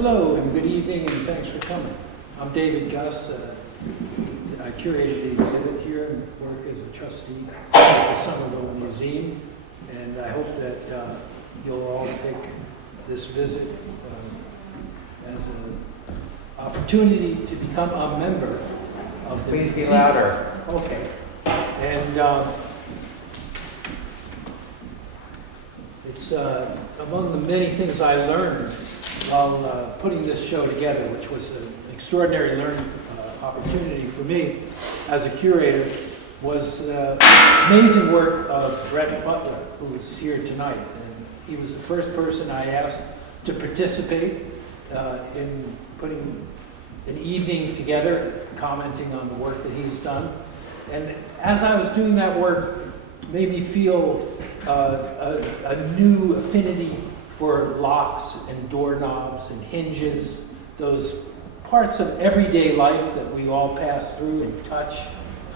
Hello and good evening and thanks for coming. I'm David Gus. I curated the exhibit here and work as a trustee at the Somerville Museum. And I hope that you'll all take this visit as an opportunity to become a member of the Please be museum. louder. Okay. And it's among the many things I learned while putting this show together, which was an extraordinary learning opportunity for me as a curator, was the amazing work of Brett Butler, who is here tonight. And he was the first person I asked to participate in putting an evening together, commenting on the work that he's done. And as I was doing that work, it made me feel a new affinity for locks and doorknobs and hinges, those parts of everyday life that we all pass through and touch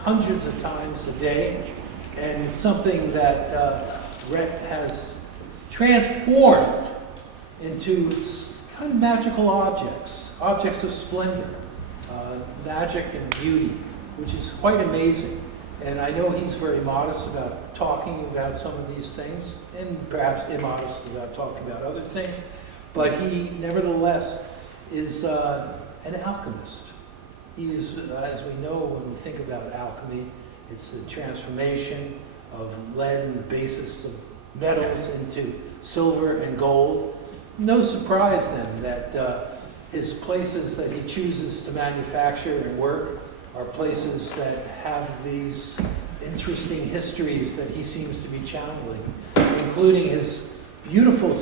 hundreds of times a day. And it's something that Rhett has transformed into kind of magical objects of splendor, magic and beauty, which is quite amazing. And I know he's very modest about talking about some of these things, and perhaps immodest about talking about other things, but he nevertheless is an alchemist. He is, as we know when we think about alchemy, it's the transformation of lead and the basis of metals into silver and gold. No surprise then that his places that he chooses to manufacture and work are places that have these interesting histories that he seems to be channeling, including his beautiful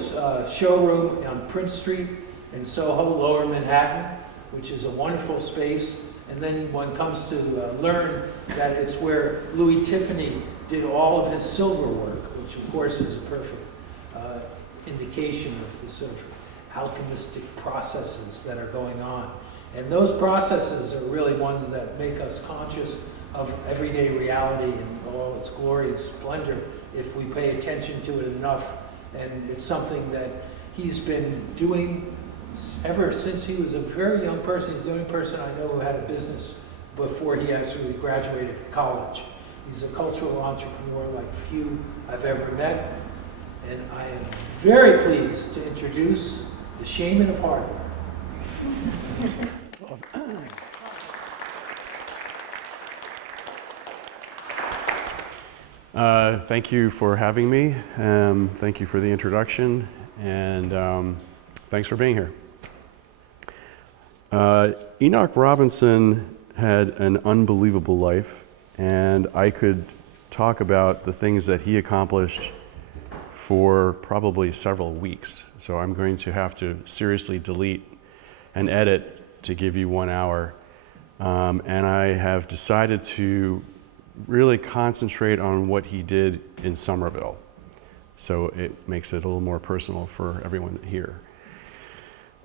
showroom on Prince Street in Soho, Lower Manhattan, which is a wonderful space. And then one comes to learn that it's where Louis Tiffany did all of his silver work, which of course is a perfect indication of the sort of alchemistic processes that are going on. And those processes are really ones that make us conscious of everyday reality and all its glory and splendor if we pay attention to it enough. And it's something that he's been doing ever since he was a very young person. He's the only person I know who had a business before he actually graduated college. He's a cultural entrepreneur like few I've ever met. And I am very pleased to introduce the Shaman of Hardware. Thank you for having me. Thank you for the introduction, and thanks for being here. Enoch Robinson had an unbelievable life, and I could talk about the things that he accomplished for probably several weeks. So I'm going to have to seriously delete and edit to give you 1 hour. And I have decided to really concentrate on what he did in Somerville. So it makes it a little more personal for everyone here.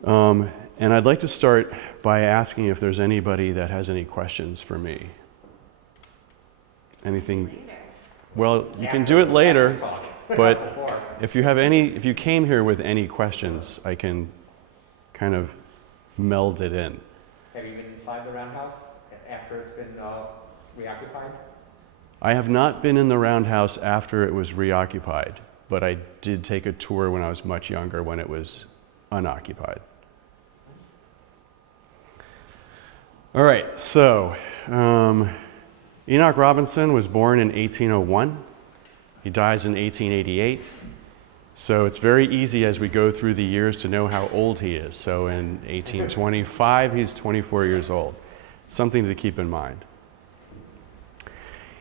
And I'd like to start by asking if there's anybody that has any questions for me. Anything? Later. Well, you can do it later, but if you came here with any questions, I can kind of meld it in. Have you been inside the Roundhouse after it's been reoccupied? I have not been in the Roundhouse after it was reoccupied, but I did take a tour when I was much younger when it was unoccupied. All right, so Enoch Robinson was born in 1801. He dies in 1888. So it's very easy as we go through the years to know how old he is. So in 1825, he's 24 years old. Something to keep in mind.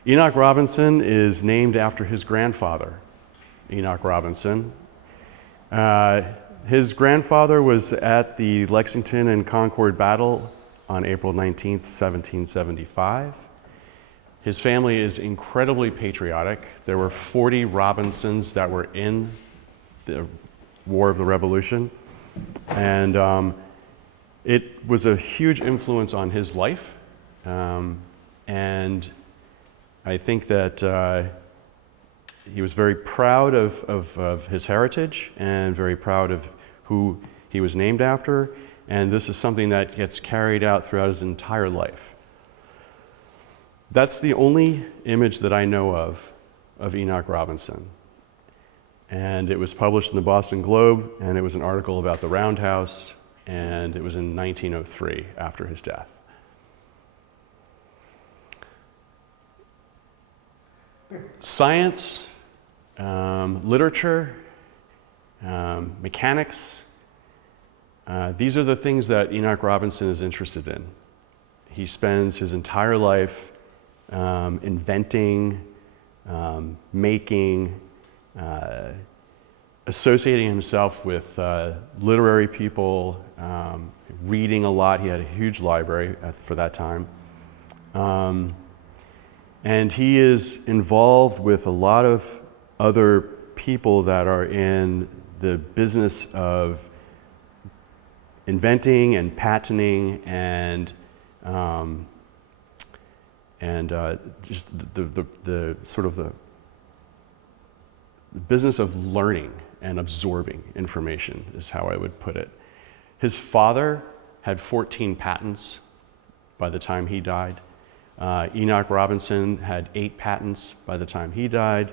Enoch Robinson is named after his grandfather, Enoch Robinson. His grandfather was at the Lexington and Concord battle on April 19th, 1775. His family is incredibly patriotic. There were 40 Robinsons that were in the War of the Revolution, and it was a huge influence on his life, and I think that he was very proud of his heritage and very proud of who he was named after, and this is something that gets carried out throughout his entire life. That's the only image that I know of Enoch Robinson. And it was published in the Boston Globe, and it was an article about the Roundhouse, and it was in 1903 after his death. Science, literature, mechanics, these are the things that Enoch Robinson is interested in. He spends his entire life inventing, making, associating himself with literary people, reading a lot. He had a huge library for that time. And he is involved with a lot of other people that are in the business of inventing and patenting and just the sort of the business of learning and absorbing information is how I would put it. His father had 14 patents by the time he died. Enoch Robinson had 8 patents by the time he died.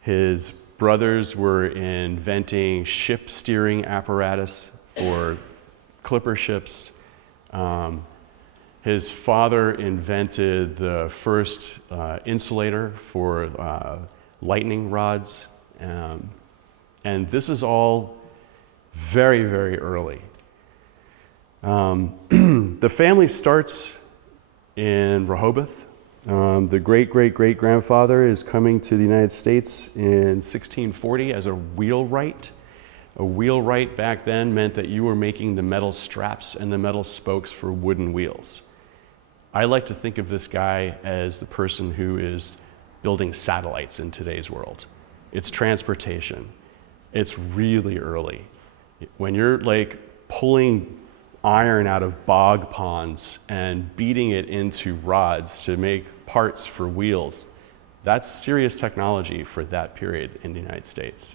His brothers were inventing ship steering apparatus for clipper ships. His father invented the first insulator for lightning rods. And this is all very, very early. The family starts in Rehoboth. The great-great-great-grandfather is coming to the United States in 1640 as a wheelwright. A wheelwright back then meant that you were making the metal straps and the metal spokes for wooden wheels. I like to think of this guy as the person who is building satellites in today's world. It's transportation. It's really early. When you're like pulling iron out of bog ponds and beating it into rods to make parts for wheels, that's serious technology for that period in the United States.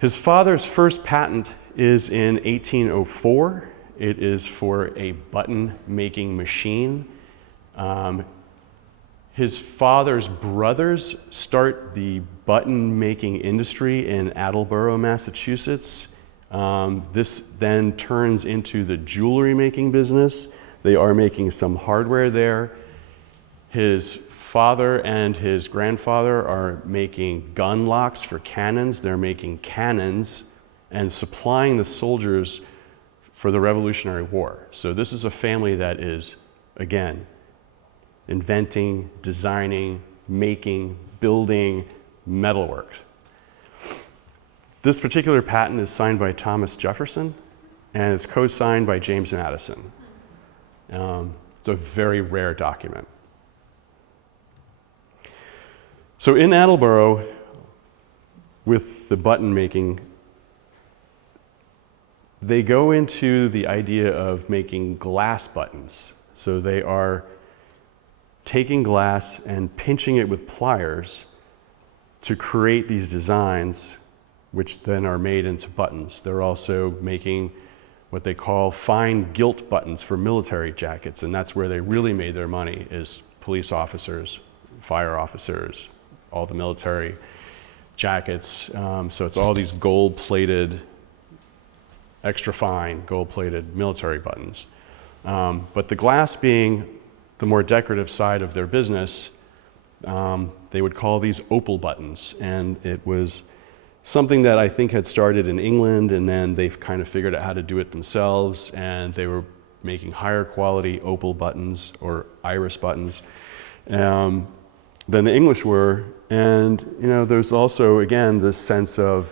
His father's first patent is in 1804. It is for a button-making machine. His father's brothers start the button-making industry in Attleboro, Massachusetts. This then turns into the jewelry-making business. They are making some hardware there. His father and his grandfather are making gun locks for cannons. They're making cannons and supplying the soldiers for the Revolutionary War. So this is a family that is, again, inventing, designing, making, building metalwork. This particular patent is signed by Thomas Jefferson, and it's co-signed by James Madison. It's a very rare document. So in Attleboro, with the button making, they go into the idea of making glass buttons. So they are taking glass and pinching it with pliers to create these designs, which then are made into buttons. They're also making what they call fine gilt buttons for military jackets, and that's where they really made their money, is police officers, fire officers, all the military jackets. So it's all these gold-plated, extra fine, gold-plated military buttons. But the glass being the more decorative side of their business, they would call these opal buttons, and it was something that I think had started in England, and then they've kind of figured out how to do it themselves, and they were making higher quality opal buttons or iris buttons than the English were. And there's also, again, this sense of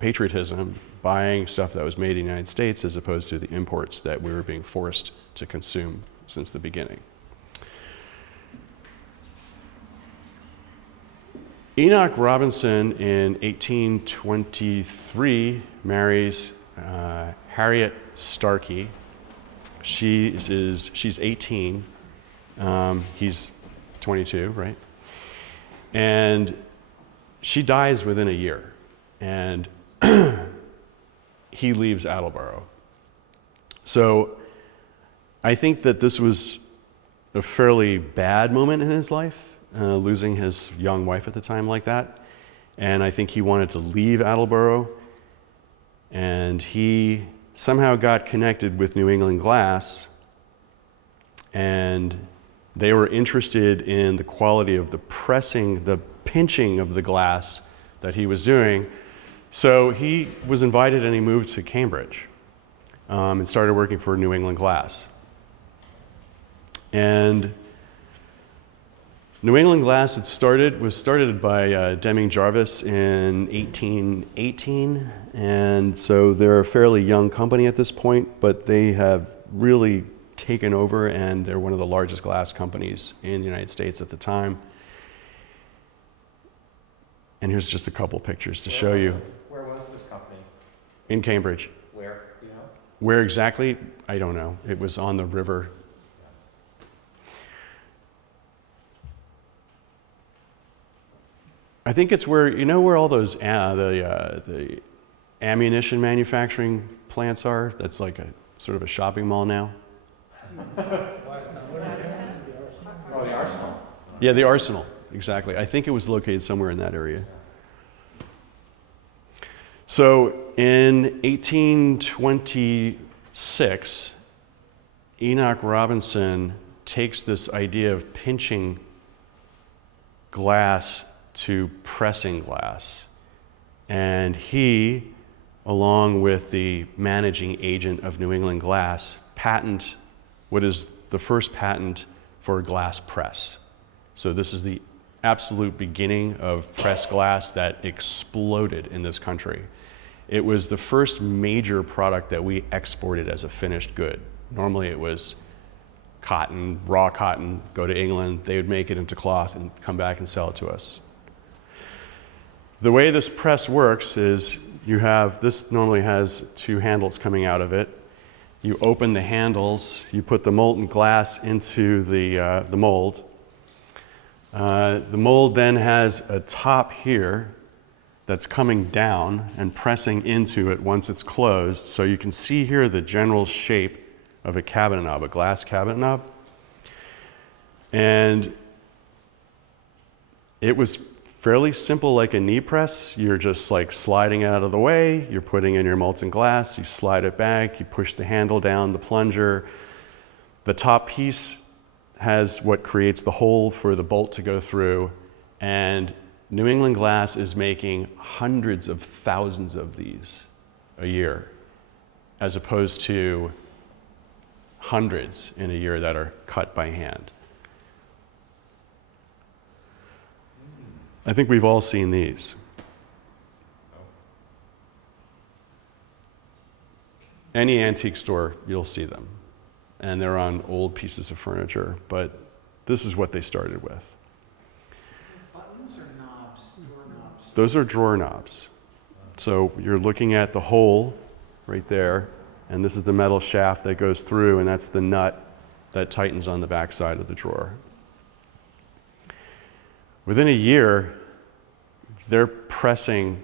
patriotism, buying stuff that was made in the United States as opposed to the imports that we were being forced to consume since the beginning. Enoch Robinson in 1823 marries Harriet Starkey. She's 18. He's 22, right? And she dies within a year. And he leaves Attleboro. So I think that this was a fairly bad moment in his life, losing his young wife at the time like that. And I think he wanted to leave Attleboro, and he somehow got connected with New England Glass, and they were interested in the quality of the pressing, the pinching of the glass that he was doing. So he was invited and he moved to Cambridge and started working for New England Glass. And New England Glass was started by Deming Jarvis in 1818, and so they're a fairly young company at this point, but they have really taken over, and they're one of the largest glass companies in the United States at the time. And here's just a couple pictures to show you. Where was this company? In Cambridge. Where, do you know? Where exactly? I don't know. It was on the river. I think it's where, you know where all those, the ammunition manufacturing plants are? That's like a sort of a shopping mall now. Oh, the Arsenal. Yeah, the Arsenal, exactly. I think it was located somewhere in that area. So in 1826, Enoch Robinson takes this idea of pinching glass to pressing glass, and he, along with the managing agent of New England Glass, patent what is the first patent for a glass press. So this is the absolute beginning of pressed glass that exploded in this country. It was the first major product that we exported as a finished good. Normally it was cotton, raw cotton, go to England, they would make it into cloth and come back and sell it to us. The way this press works is this normally has two handles coming out of it. You open the handles, you put the molten glass into the mold. The mold then has a top here that's coming down and pressing into it once it's closed. So you can see here the general shape of a cabinet knob, a glass cabinet knob. And it was fairly simple, like a knee press. You're just like sliding it out of the way, you're putting in your molten glass, you slide it back, you push the handle down, the plunger. The top piece has what creates the hole for the bolt to go through, and New England Glass is making hundreds of thousands of these a year, as opposed to hundreds in a year that are cut by hand. I think we've all seen these. Any antique store, you'll see them. And they're on old pieces of furniture, but this is what they started with. Buttons or knobs? Drawer knobs? Those are drawer knobs. So you're looking at the hole right there, and this is the metal shaft that goes through, and that's the nut that tightens on the back side of the drawer. Within a year, they're pressing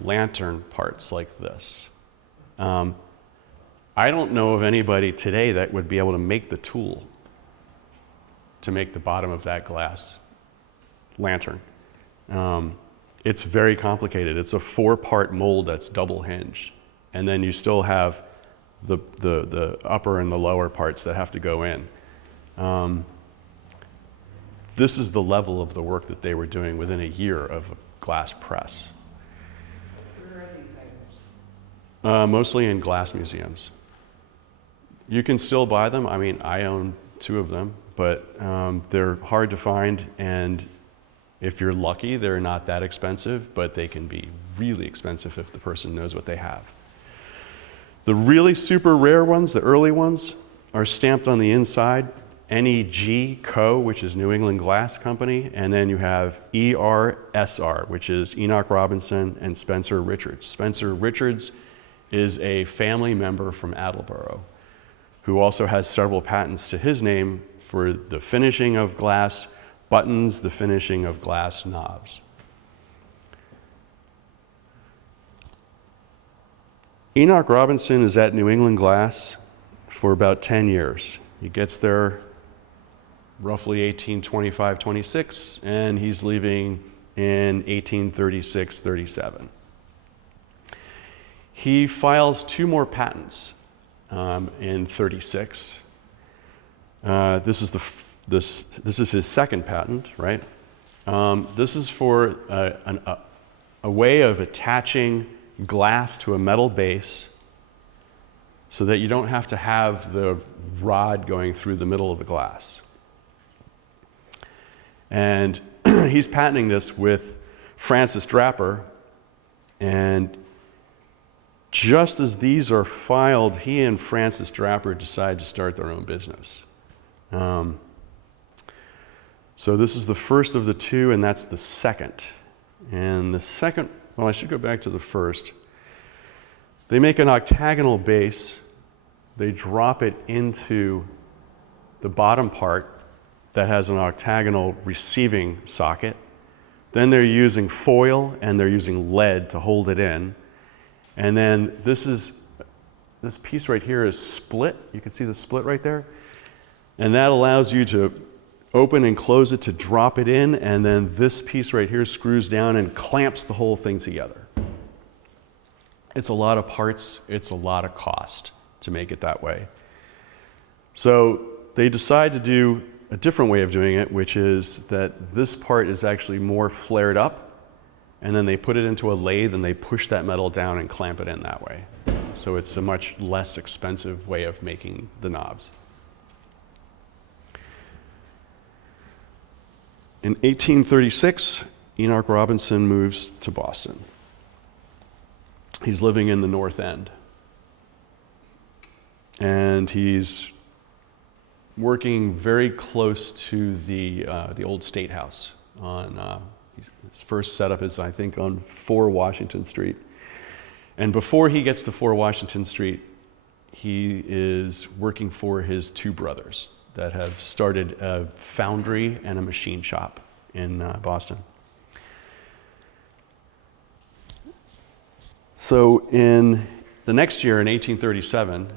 lantern parts like this. I don't know of anybody today that would be able to make the tool to make the bottom of that glass lantern. It's very complicated. It's a 4-part mold that's double hinged. And then you still have the upper and the lower parts that have to go in. This is the level of the work that they were doing within a year of a glass press. Where are these items? Mostly in glass museums. You can still buy them. I mean, I own 2 of them, but they're hard to find, and if you're lucky, they're not that expensive, but they can be really expensive if the person knows what they have. The really super rare ones, the early ones, are stamped on the inside, NEG Co., which is New England Glass Company, and then you have ERSR, which is Enoch Robinson and Spencer Richards. Spencer Richards is a family member from Attleboro, who also has several patents to his name for the finishing of glass buttons, the finishing of glass knobs. Enoch Robinson is at New England Glass for about 10 years. He gets there roughly 1825-26, and he's leaving in 1836-37. He files 2 more patents in 36. This is his second patent, right? This is for a way of attaching glass to a metal base so that you don't have to have the rod going through the middle of the glass. And he's patenting this with Francis Draper, and just as these are filed, he and Francis Draper decide to start their own business. So this is the first of the 2, and that's the second. And the second, well, I should go back to the first. They make an octagonal base. They drop it into the bottom part that has an octagonal receiving socket. Then they're using foil and they're using lead to hold it in. And then this piece right here is split. You can see the split right there. And that allows you to open and close it to drop it in, and then this piece right here screws down and clamps the whole thing together. It's a lot of parts, it's a lot of cost to make it that way. So they decide to do a different way of doing it, which is that this part is actually more flared up, and then they put it into a lathe and they push that metal down and clamp it in that way. So it's a much less expensive way of making the knobs. In 1836, Enoch Robinson moves to Boston. He's living in the North End. And he's working very close to the old State House. His first setup is, I think, on 4 Washington Street. And before he gets to 4 Washington Street, he is working for his 2 brothers that have started a foundry and a machine shop in Boston. So in the next year, in 1837,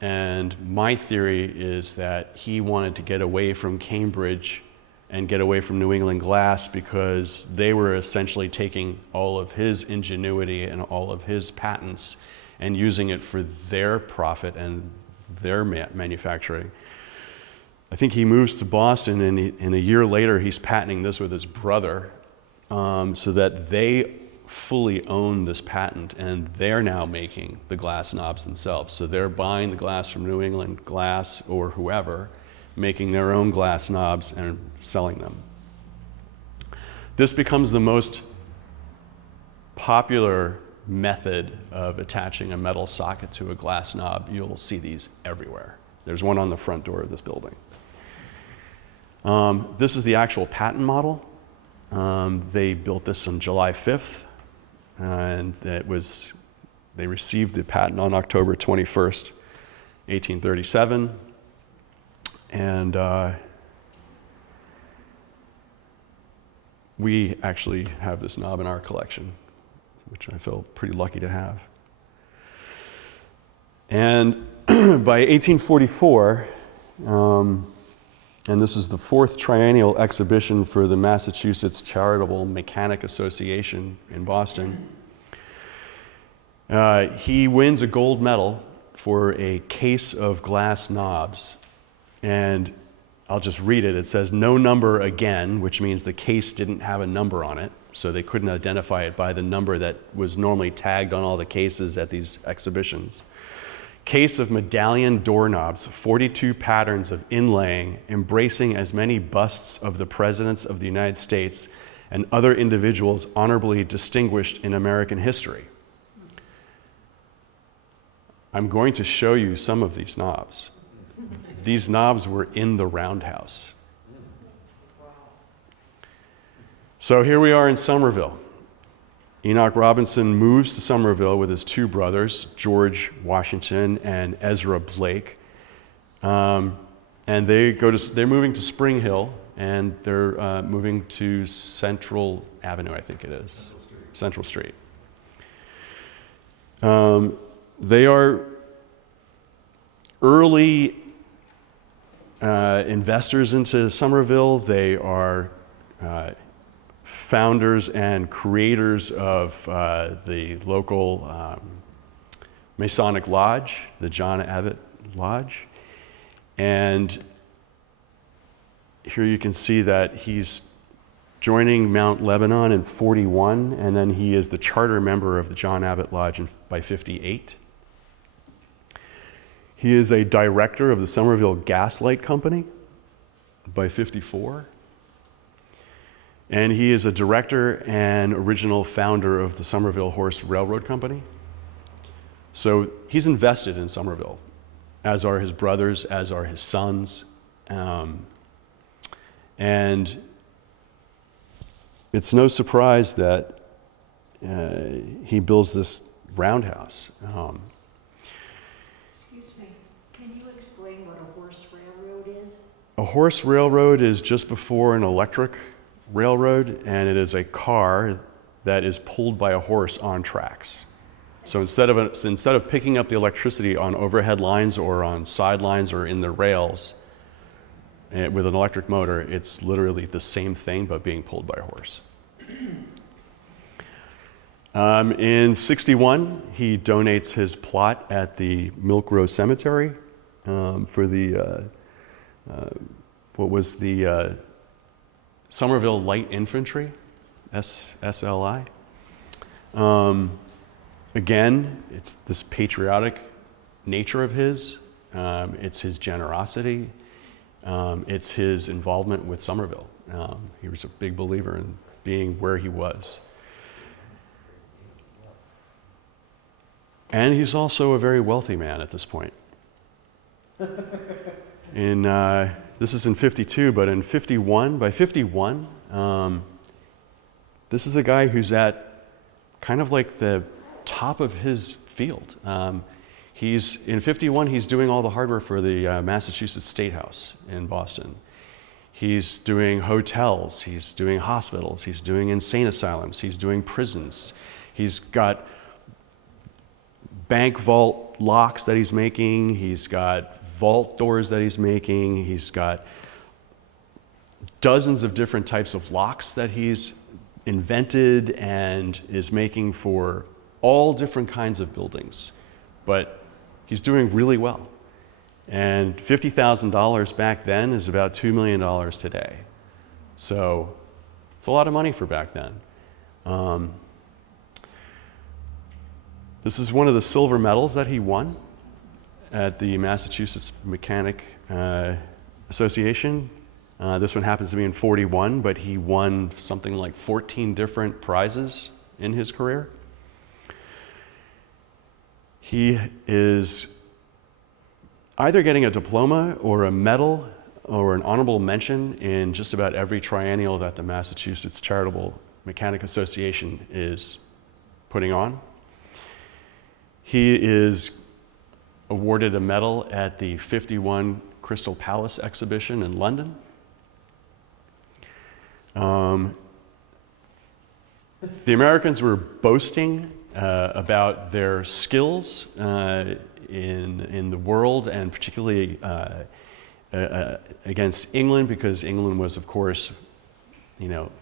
and my theory is that he wanted to get away from Cambridge and get away from New England Glass because they were essentially taking all of his ingenuity and all of his patents and using it for their profit and their manufacturing. I think he moves to Boston, and a year later he's patenting this with his brother so that they fully own this patent, and they're now making the glass knobs themselves. So they're buying the glass from New England Glass or whoever, making their own glass knobs and selling them. This becomes the most popular method of attaching a metal socket to a glass knob. You'll see these everywhere. There's one on the front door of this building. This is the actual patent model. They built this on July 5th, and they received the patent on October 21st, 1837. And we actually have this knob in our collection, which I feel pretty lucky to have. And by 1844, and this is the 4th triennial exhibition for the Massachusetts Charitable Mechanic Association in Boston, he wins a gold medal for a case of glass knobs. And I'll just read it. It says, "No number again," which means the case didn't have a number on it, so they couldn't identify it by the number that was normally tagged on all the cases at these exhibitions. "Case of medallion doorknobs, 42 patterns of inlaying, embracing as many busts of the presidents of the United States and other individuals honorably distinguished in American history." I'm going to show you some of these knobs. These knobs were in the Roundhouse. So here we are in Somerville. Enoch Robinson moves to Somerville with his 2 brothers, George Washington and Ezra Blake. And they're moving to Spring Hill, and they're moving to Central Avenue, I think it is. Central Street. They are early investors into Somerville. They are founders and creators of the local Masonic Lodge, the John Abbott Lodge. And here you can see that he's joining Mount Lebanon in 41, and then he is the charter member of the John Abbott Lodge by 58. He is a director of the Somerville Gas Light Company by 54. And he is a director and original founder of the Somerville Horse Railroad Company. So he's invested in Somerville, as are his brothers, as are his sons. And it's no surprise that he builds this roundhouse. Excuse me, can you explain what a horse railroad is? A horse railroad is just before an electric railroad, and it is a car that is pulled by a horse on tracks. So instead of picking up the electricity on overhead lines or on side lines or in the rails with an electric motor, it's literally the same thing but being pulled by a horse. In 61, he donates his plot at the Milk Row Cemetery for the what was the Somerville Light Infantry, SLI. Again, it's this patriotic nature of his. It's his generosity. It's his involvement with Somerville. He was a big believer in being where he was. And he's also a very wealthy man at this point. This is in 52, but in 51, by 51, this is a guy who's at kind of like the top of his field. In 51, he's doing all the hardware for the Massachusetts State House in Boston. He's doing hotels, he's doing hospitals, he's doing insane asylums, he's doing prisons. He's got bank vault locks that he's making, he's got vault doors that he's making, he's got dozens of different types of locks that he's invented and is making for all different kinds of buildings. But he's doing really well. And $50,000 back then is about $2 million today. So it's a lot of money for back then. This is one of the silver medals that he won at the Massachusetts Mechanic Association. This one happens to be in 41, but he won something like 14 different prizes in his career. He is either getting a diploma or a medal or an honorable mention in just about every triennial that the Massachusetts Charitable Mechanic Association is putting on. He is awarded a medal at the 51 Crystal Palace exhibition in London. The Americans were boasting about their skills in the world, and particularly against England, because England was, of course,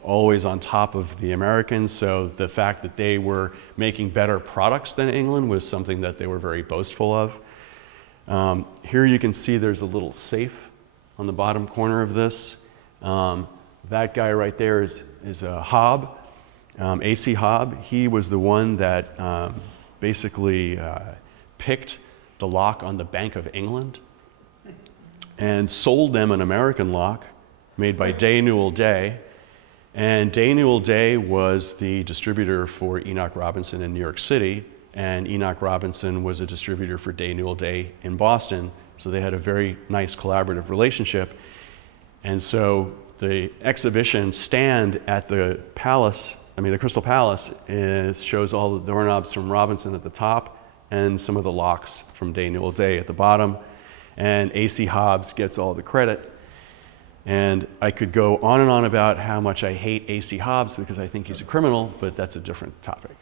always on top of the Americans. So the fact that they were making better products than England was something that they were very boastful of. Here you can see there's a little safe on the bottom corner of this. That guy right there is Hobb, A.C. Hobb. He was the one that basically picked the lock on the Bank of England and sold them an American lock made by Day Newell Day. And Day Newell Day was the distributor for Enoch Robinson in New York City, and Enoch Robinson was a distributor for Day Newell Day in Boston. So they had a very nice collaborative relationship. And so the exhibition stand at the palace, the Crystal Palace, shows all the doorknobs from Robinson at the top and some of the locks from Day Newell Day at the bottom. And A.C. Hobbs gets all the credit. And I could go on and on about how much I hate A.C. Hobbs because I think he's a criminal, but that's a different topic.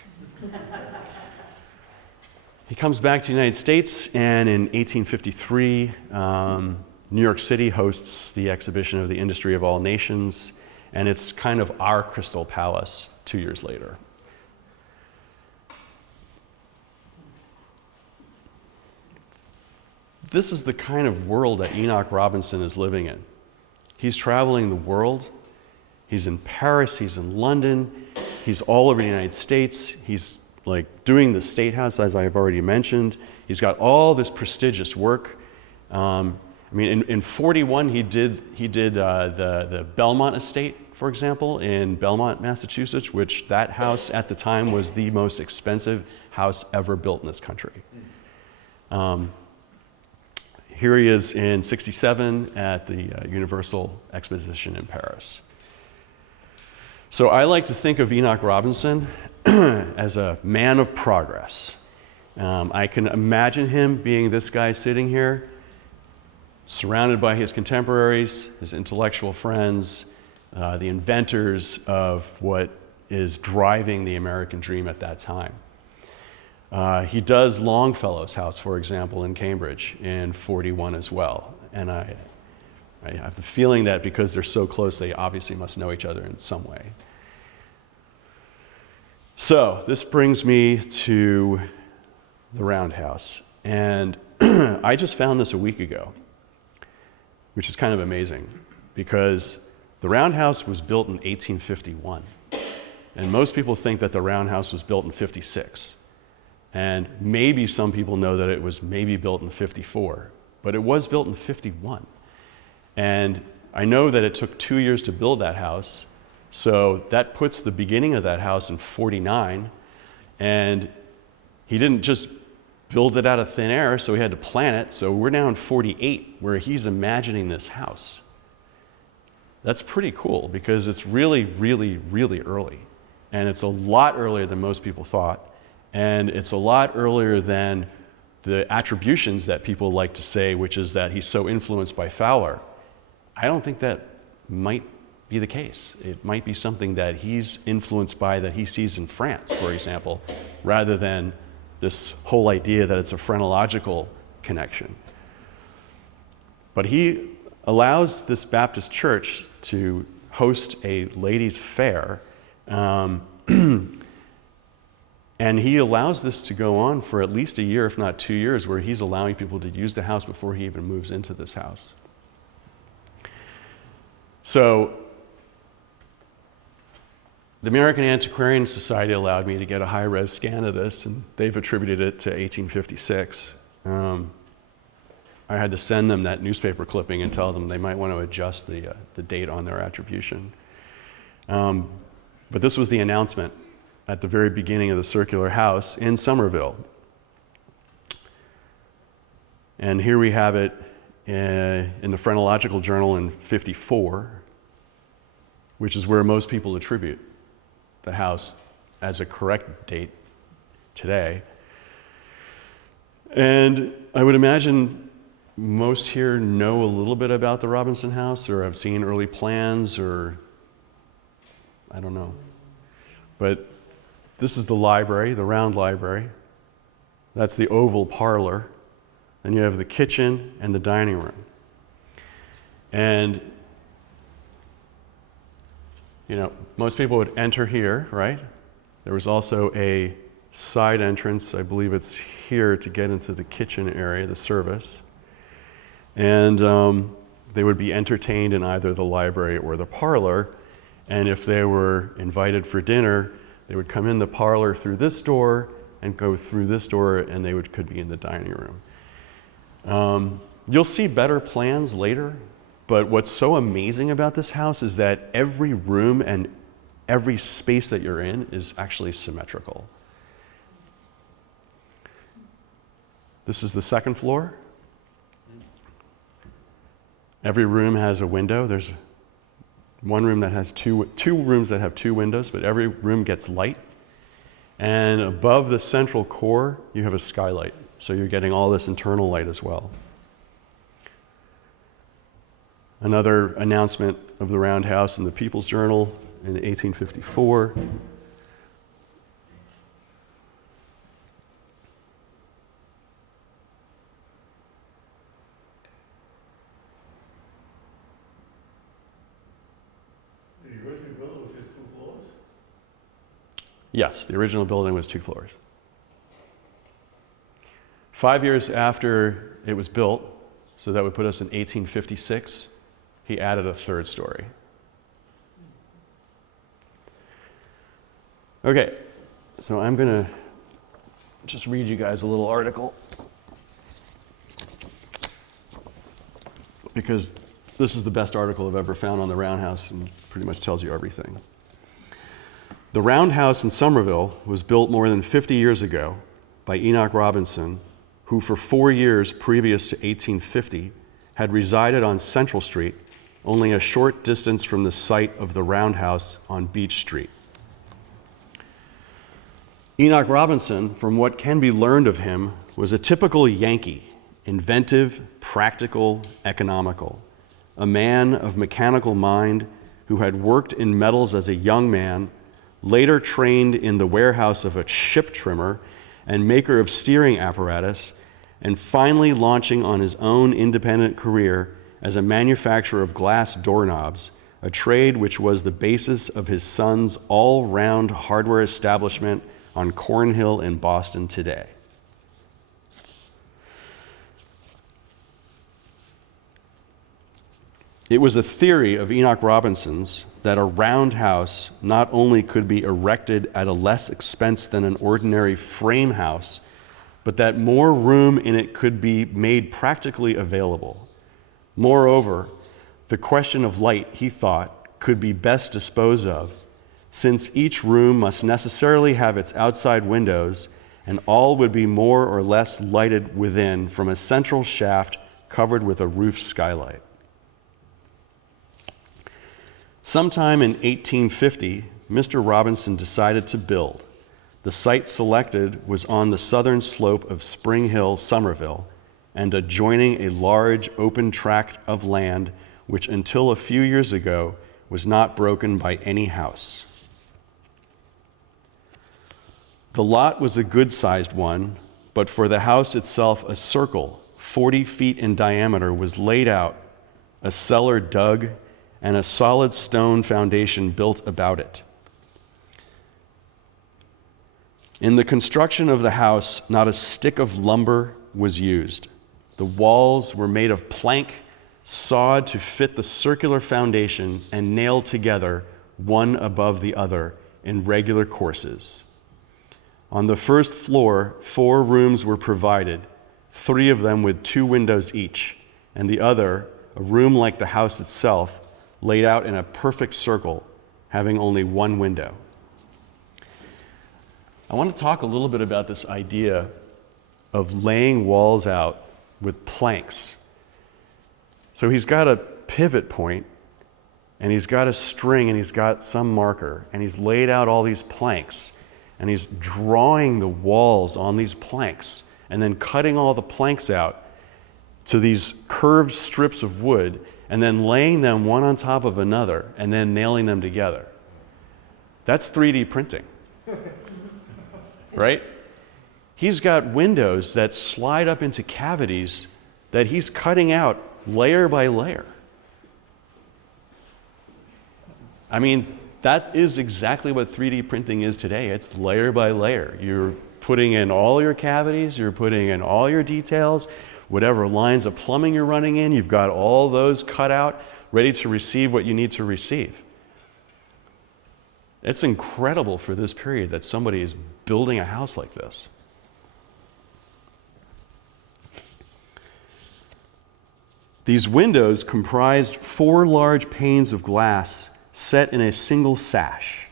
He comes back to the United States, and in 1853, New York City hosts the exhibition of the Industry of All Nations, and it's kind of our Crystal Palace 2 years later. This is the kind of world that Enoch Robinson is living in. He's traveling the world. He's in Paris, he's in London, he's all over the United States. He's like doing the State House, as I have already mentioned. He's got all this prestigious work. I mean, in 41, he did the Belmont Estate, for example, in Belmont, Massachusetts, which that house at the time was the most expensive house ever built in this country. Here he is in 67 at the Universal Exposition in Paris. So I like to think of Enoch Robinson as a man of progress. I can imagine him being this guy sitting here, surrounded by his contemporaries, his intellectual friends, the inventors of what is driving the American dream at that time. He does Longfellow's house, for example, in Cambridge in 41 as well. And I have the feeling that because they're so close, they obviously must know each other in some way. So this brings me to the Roundhouse. And I just found this a week ago, which is kind of amazing because the Roundhouse was built in 1851. And most people think that the Roundhouse was built in 56. And maybe some people know that it was maybe built in 54, but it was built in 51. And I know that it took 2 years to build that house, so that puts the beginning of that house in 49, and he didn't just build it out of thin air, so he had to plan it, so we're now in 48, where he's imagining this house. That's pretty cool, because it's really, really, really early, and it's a lot earlier than most people thought. And it's a lot earlier than the attributions that people like to say, which is that he's so influenced by Fowler. I don't think that might be the case. It might be something that he's influenced by that he sees in France, for example, rather than this whole idea that it's a phrenological connection. But he allows this Baptist church to host a ladies' fair. And he allows this to go on for at least a year, if not 2 years, where he's allowing people to use the house before he even moves into this house. So the American Antiquarian Society allowed me to get a high-res scan of this, and they've attributed it to 1856. I had to send them that newspaper clipping and tell them they might want to adjust the date on their attribution. But this was the announcement at the very beginning of the circular house in Somerville. And here we have it in the Phrenological Journal in 54, which is where most people attribute the house as a correct date today. And I would imagine most here know a little bit about the Robinson house or have seen early plans, or I don't know. But this is the library, the round library. That's the oval parlor. And you have the kitchen and the dining room. And, you know, most people would enter here, right? There was also a side entrance, I believe it's here, to get into the kitchen area, the service. And they would be entertained in either the library or the parlor. And if they were invited for dinner, they would come in the parlor through this door and go through this door, and they could be in the dining room. You'll see better plans later, but what's so amazing about this house is that every room and every space that you're in is actually symmetrical. This is the second floor. Every room has a window. There's one room that has two rooms that have 2 windows, but every room gets light. And above the central core, you have a skylight. So you're getting all this internal light as well. Another announcement of the Roundhouse in the People's Journal in 1854. Yes, the original building was 2 floors. 5 years after it was built, so that would put us in 1856, he added a 3rd story. Okay, so I'm going to just read you guys a little article, because this is the best article I've ever found on the Roundhouse and pretty much tells you everything. The Roundhouse in Somerville was built more than 50 years ago by Enoch Robin, who for 4 years previous to 1850 had resided on Central Street, only a short distance from the site of the Roundhouse on Beech Street. Enoch Robinson, from what can be learned of him, was a typical Yankee, inventive, practical, economical, a man of mechanical mind who had worked in metals as a young man, later trained in the warehouse of a ship trimmer and maker of steering apparatus, and finally launching on his own independent career as a manufacturer of glass doorknobs, a trade which was the basis of his son's all-round hardware establishment on Cornhill in Boston today. It was a theory of Enoch Robinson's that a roundhouse not only could be erected at a less expense than an ordinary frame house, but that more room in it could be made practically available. Moreover, the question of light, he thought, could be best disposed of, since each room must necessarily have its outside windows, and all would be more or less lighted within from a central shaft covered with a roof skylight. Sometime in 1850, Mr. Robinson decided to build. The site selected was on the southern slope of Spring Hill, Somerville, and adjoining a large open tract of land which until a few years ago was not broken by any house. The lot was a good-sized one, but for the house itself a circle 40 feet in diameter was laid out, a cellar dug, and a solid stone foundation built about it. In the construction of the house, not a stick of lumber was used. The walls were made of plank, sawed to fit the circular foundation and nailed together, one above the other, in regular courses. On the first floor, 4 rooms were provided, 3 of them with 2 windows each, and the other, a room like the house itself, laid out in a perfect circle, having only 1 window. I want to talk a little bit about this idea of laying walls out with planks. So he's got a pivot point, and he's got a string, and he's got some marker, and he's laid out all these planks, and he's drawing the walls on these planks, and then cutting all the planks out to these curved strips of wood, and then laying them one on top of another, and then nailing them together. That's 3D printing. Right? He's got windows that slide up into cavities that he's cutting out layer by layer. I mean, that is exactly what 3D printing is today. It's layer by layer. You're putting in all your cavities, you're putting in all your details, whatever lines of plumbing you're running in, you've got all those cut out, ready to receive what you need to receive. It's incredible for this period that somebody is building a house like this. These windows comprised 4 large panes of glass set in a single sash.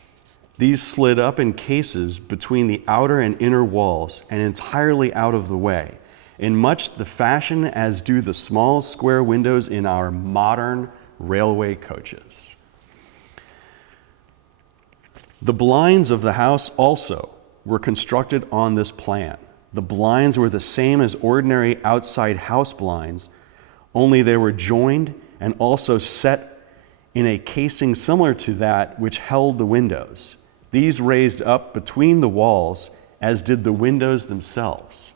These slid up in cases between the outer and inner walls and entirely out of the way, in much the fashion as do the small square windows in our modern railway coaches. The blinds of the house also were constructed on this plan. The blinds were the same as ordinary outside house blinds, only they were joined and also set in a casing similar to that which held the windows. These raised up between the walls, as did the windows themselves.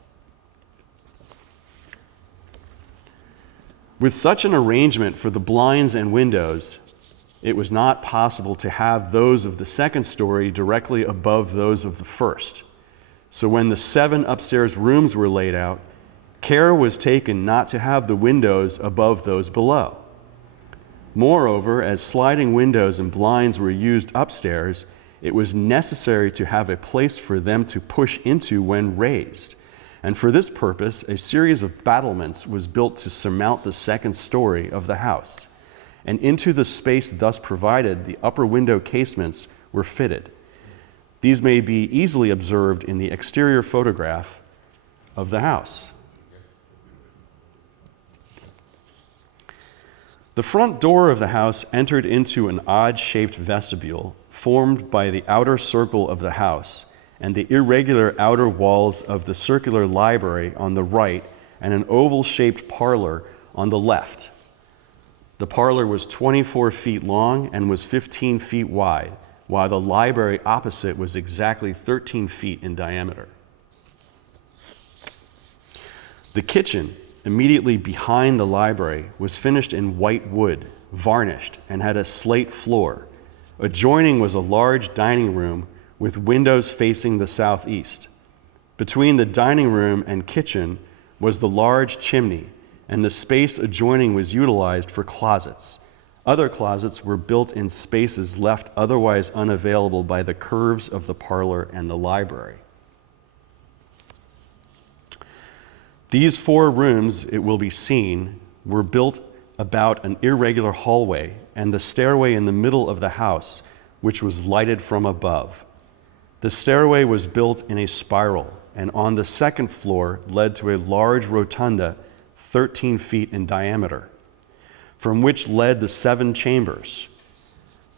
With such an arrangement for the blinds and windows, it was not possible to have those of the second story directly above those of the first. So when the 7 upstairs rooms were laid out, care was taken not to have the windows above those below. Moreover, as sliding windows and blinds were used upstairs, it was necessary to have a place for them to push into when raised. And for this purpose, a series of battlements was built to surmount the second story of the house. And into the space thus provided, the upper window casements were fitted. These may be easily observed in the exterior photograph of the house. The front door of the house entered into an odd-shaped vestibule formed by the outer circle of the house and the irregular outer walls of the circular library on the right and an oval-shaped parlor on the left. The parlor was 24 feet long and was 15 feet wide, while the library opposite was exactly 13 feet in diameter. The kitchen, immediately behind the library, was finished in white wood, varnished, and had a slate floor. Adjoining was a large dining room with windows facing the southeast. Between the dining room and kitchen was the large chimney, and the space adjoining was utilized for closets. Other closets were built in spaces left otherwise unavailable by the curves of the parlor and the library. These 4 rooms, it will be seen, were built about an irregular hallway and the stairway in the middle of the house, which was lighted from above. The stairway was built in a spiral, and on the second floor led to a large rotunda 13 feet in diameter, from which led the 7 chambers.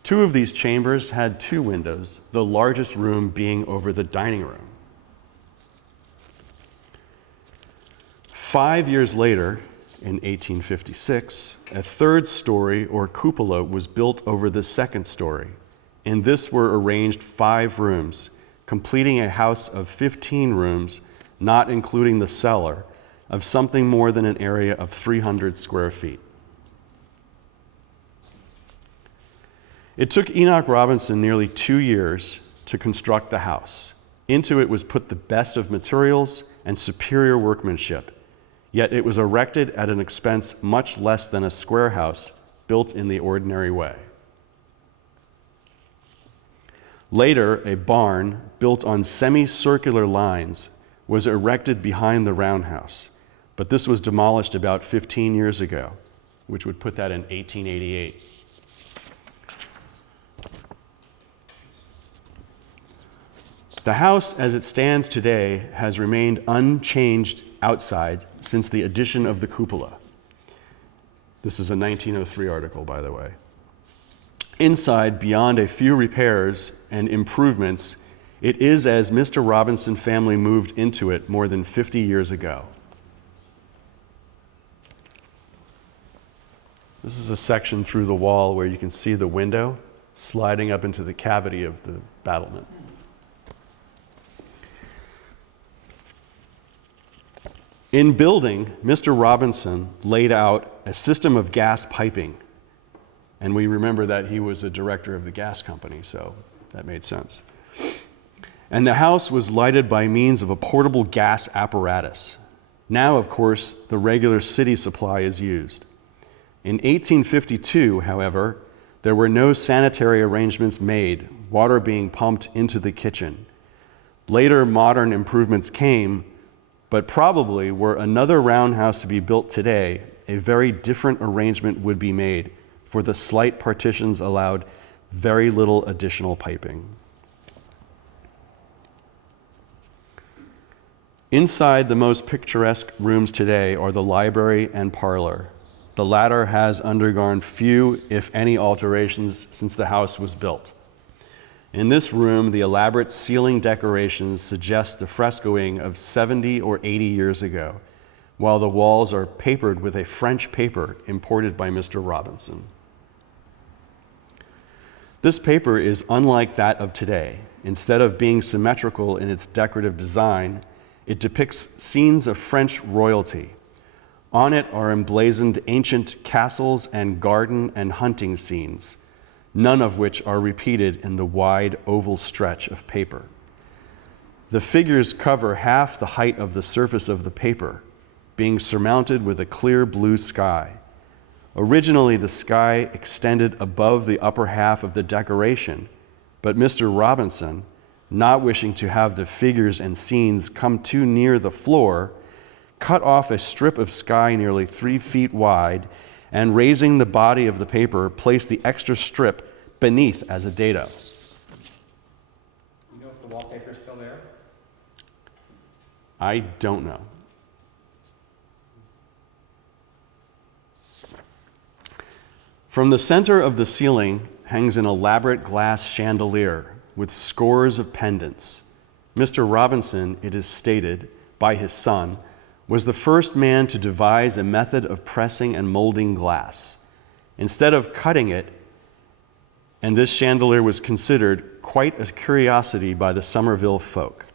2 of these chambers had 2 windows, the largest room being over the dining room. 5 years later, in 1856, a 3rd story or cupola was built over the second story. In this were arranged 5 rooms, completing a house of 15 rooms, not including the cellar, of something more than an area of 300 square feet. It took Enoch Robinson nearly 2 years to construct the house. Into it was put the best of materials and superior workmanship, yet it was erected at an expense much less than a square house built in the ordinary way. Later, a barn built on semicircular lines was erected behind the roundhouse, but this was demolished about 15 years ago, which would put that in 1888. The house, as it stands today, has remained unchanged outside since the addition of the cupola. This is a 1903 article, by the way. Inside, beyond a few repairs and improvements, it is as Mr. Robinson family moved into it more than 50 years ago. This is a section through the wall where you can see the window sliding up into the cavity of the battlement. In building, Mr. Robinson laid out a system of gas piping, and we remember that he was a director of the gas company, so that made sense. And the house was lighted by means of a portable gas apparatus. Now, of course, the regular city supply is used. In 1852, however, there were no sanitary arrangements made, water being pumped into the kitchen. Later modern improvements came, but probably were another roundhouse to be built today, a very different arrangement would be made, for the slight partitions allowed very little additional piping. Inside the most picturesque rooms today are the library and parlor. The latter has undergone few, if any, alterations since the house was built. In this room, the elaborate ceiling decorations suggest the frescoing of 70 or 80 years ago, while the walls are papered with a French paper imported by Mr. Robinson. This paper is unlike that of today. Instead of being symmetrical in its decorative design, it depicts scenes of French royalty. On it are emblazoned ancient castles and garden and hunting scenes. none of which are repeated in the wide oval stretch of paper. The figures cover half the height of the surface of the paper, being surmounted with a clear blue sky. Originally, the sky extended above the upper half of the decoration, but Mr. Robinson, not wishing to have the figures and scenes come too near the floor, cut off a strip of sky nearly 3 feet wide, and raising the body of the paper, placed the extra strip beneath as a dado. You know if the wallpaper's still there? I don't know. From the center of the ceiling hangs an elaborate glass chandelier with scores of pendants. Mr. Robinson, it is stated by his son, was the first man to devise a method of pressing and molding glass. Instead of cutting it, and this chandelier was considered quite a curiosity by the Somerville folk.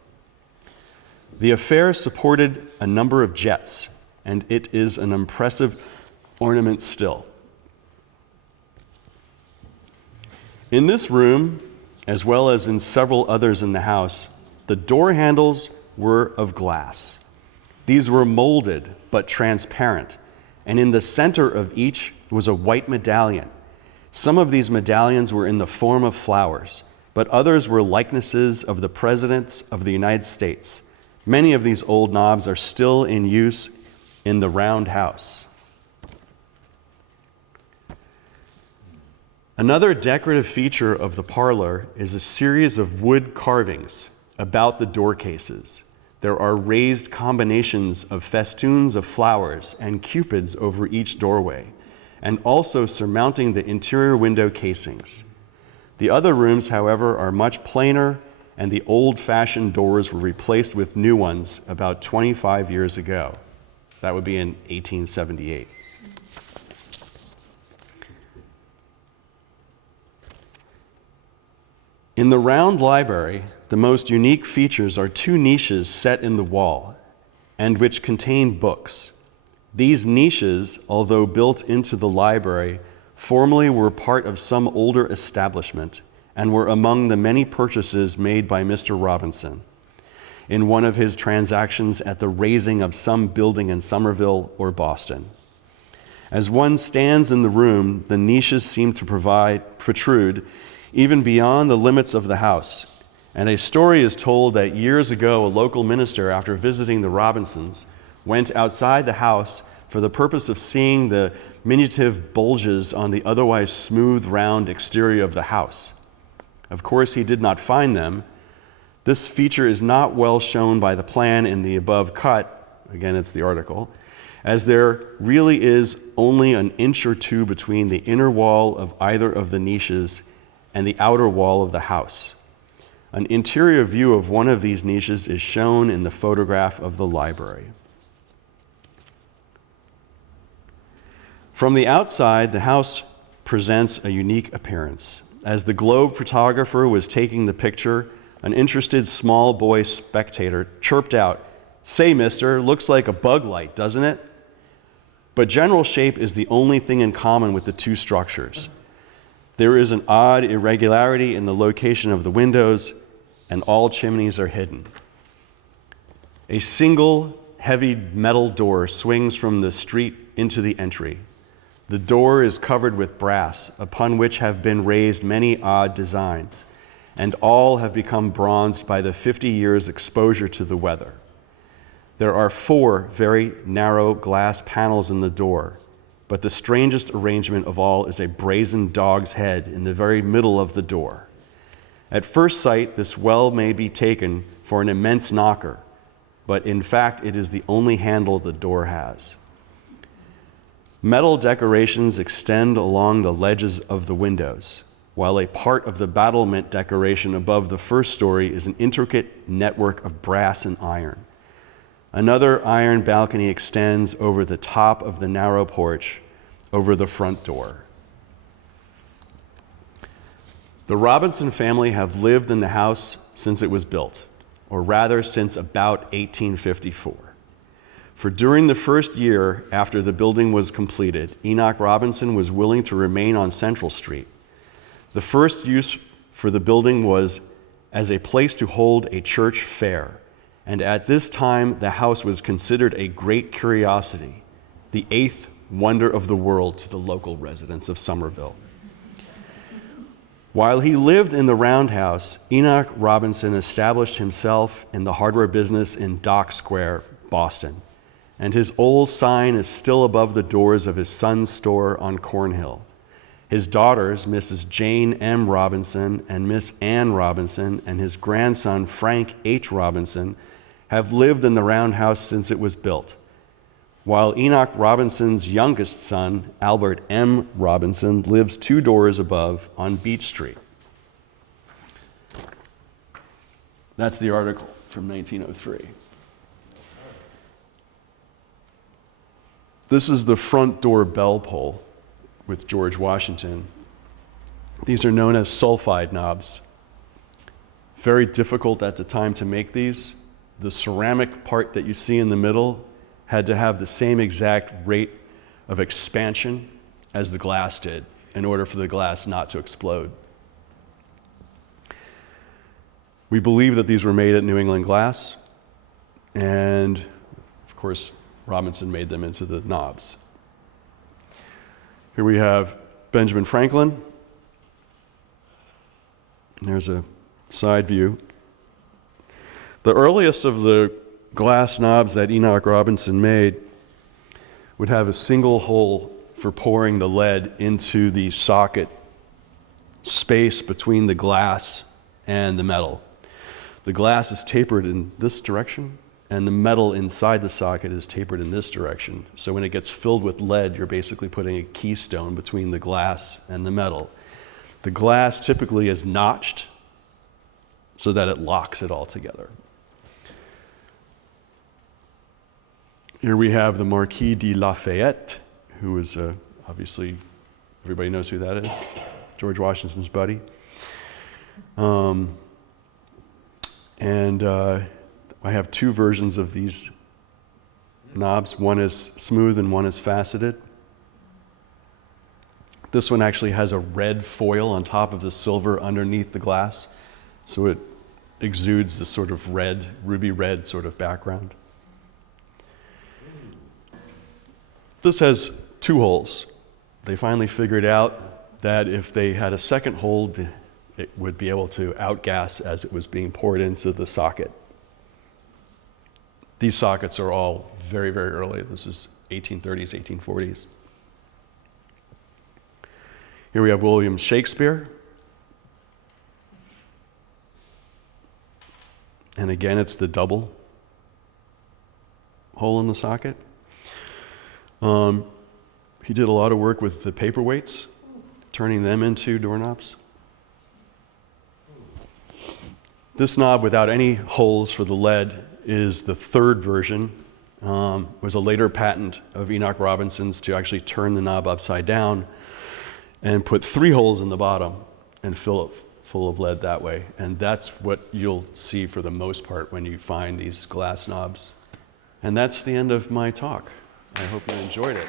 The affair supported a number of jets, and it is an impressive ornament still. In this room, as well as in several others in the house, the door handles were of glass. These were molded but transparent, and in the center of each was a white medallion. Some of these medallions were in the form of flowers, but others were likenesses of the presidents of the United States. Many of these old knobs are still in use in the Roundhouse. Another decorative feature of the parlor is a series of wood carvings about the door cases. There are raised combinations of festoons of flowers and cupids over each doorway, and also surmounting the interior window casings. The other rooms, however, are much plainer, and the old-fashioned doors were replaced with new ones about 25 years ago. That would be in 1878. In the round library, the most unique features are 2 niches set in the wall, and which contain books. These niches, although built into the library, formerly were part of some older establishment, and were among the many purchases made by Mr. Robinson in one of his transactions at the raising of some building in Somerville or Boston. As one stands in the room, the niches seem to protrude even beyond the limits of the house. And a story is told that years ago, a local minister, after visiting the Robinsons, went outside the house for the purpose of seeing the diminutive bulges on the otherwise smooth, round exterior of the house. Of course, he did not find them. This feature is not well shown by the plan in the above cut, again, it's the article, as there really is only an inch or 2 between the inner wall of either of the niches and the outer wall of the house. An interior view of one of these niches is shown in the photograph of the library. From the outside, the house presents a unique appearance. As the Globe photographer was taking the picture, an interested small boy spectator chirped out, "Say, mister, looks like a bug light, doesn't it?" But general shape is the only thing in common with the 2 structures. There is an odd irregularity in the location of the windows, and all chimneys are hidden. A single heavy metal door swings from the street into the entry. The door is covered with brass, upon which have been raised many odd designs, and all have become bronzed by the 50 years' exposure to the weather. There are 4 very narrow glass panels in the door, but the strangest arrangement of all is a brazen dog's head in the very middle of the door. At first sight, this well may be taken for an immense knocker, but in fact it is the only handle the door has. Metal decorations extend along the ledges of the windows, while a part of the battlement decoration above the first story is an intricate network of brass and iron. Another iron balcony extends over the top of the narrow porch over the front door. The Robinson family have lived in the house since it was built, or rather since about 1854. For during the first year after the building was completed, Enoch Robinson was willing to remain on Central Street. The first use for the building was as a place to hold a church fair, and at this time the house was considered a great curiosity, the eighth wonder of the world to the local residents of Somerville. While he lived in the Roundhouse, Enoch Robinson established himself in the hardware business in Dock Square, Boston, and his old sign is still above the doors of his son's store on Cornhill. His daughters, Mrs. Jane M. Robinson and Miss Ann Robinson, and his grandson, Frank H. Robinson, have lived in the Roundhouse since it was built, while Enoch Robinson's youngest son, Albert M. Robinson, lives 2 doors above on Beech Street. That's the article from 1903. This is the front door bell pull with George Washington. These are known as sulfide knobs. Very difficult at the time to make these. The ceramic part that you see in the middle had to have the same exact rate of expansion as the glass did in order for the glass not to explode. We believe that these were made at New England Glass, and of course, Robinson made them into the knobs. Here we have Benjamin Franklin. There's a side view. The earliest of the glass knobs that Enoch Robinson made would have a single hole for pouring the lead into the socket space between the glass and the metal. The glass is tapered in this direction, and the metal inside the socket is tapered in this direction. So when it gets filled with lead, you're basically putting a keystone between the glass and the metal. The glass typically is notched so that it locks it all together. Here we have the Marquis de Lafayette, who is obviously, everybody knows who that is, George Washington's buddy. I have 2 versions of these knobs. One is smooth and one is faceted. This one actually has a red foil on top of the silver underneath the glass, so it exudes this sort of red, ruby red sort of background. This has 2 holes. They finally figured out that if they had a second hole, it would be able to outgas as it was being poured into the socket. These sockets are all very, very early. This is 1830s, 1840s. Here we have William Shakespeare. And again, it's the double hole in the socket. He did a lot of work with the paperweights, turning them into doorknobs. This knob without any holes for the lead is the 3rd version. Was a later patent of Enoch Robinson's to actually turn the knob upside down and put 3 holes in the bottom and fill it full of lead that way. And that's what you'll see for the most part when you find these glass knobs. And that's the end of my talk. I hope you enjoyed it.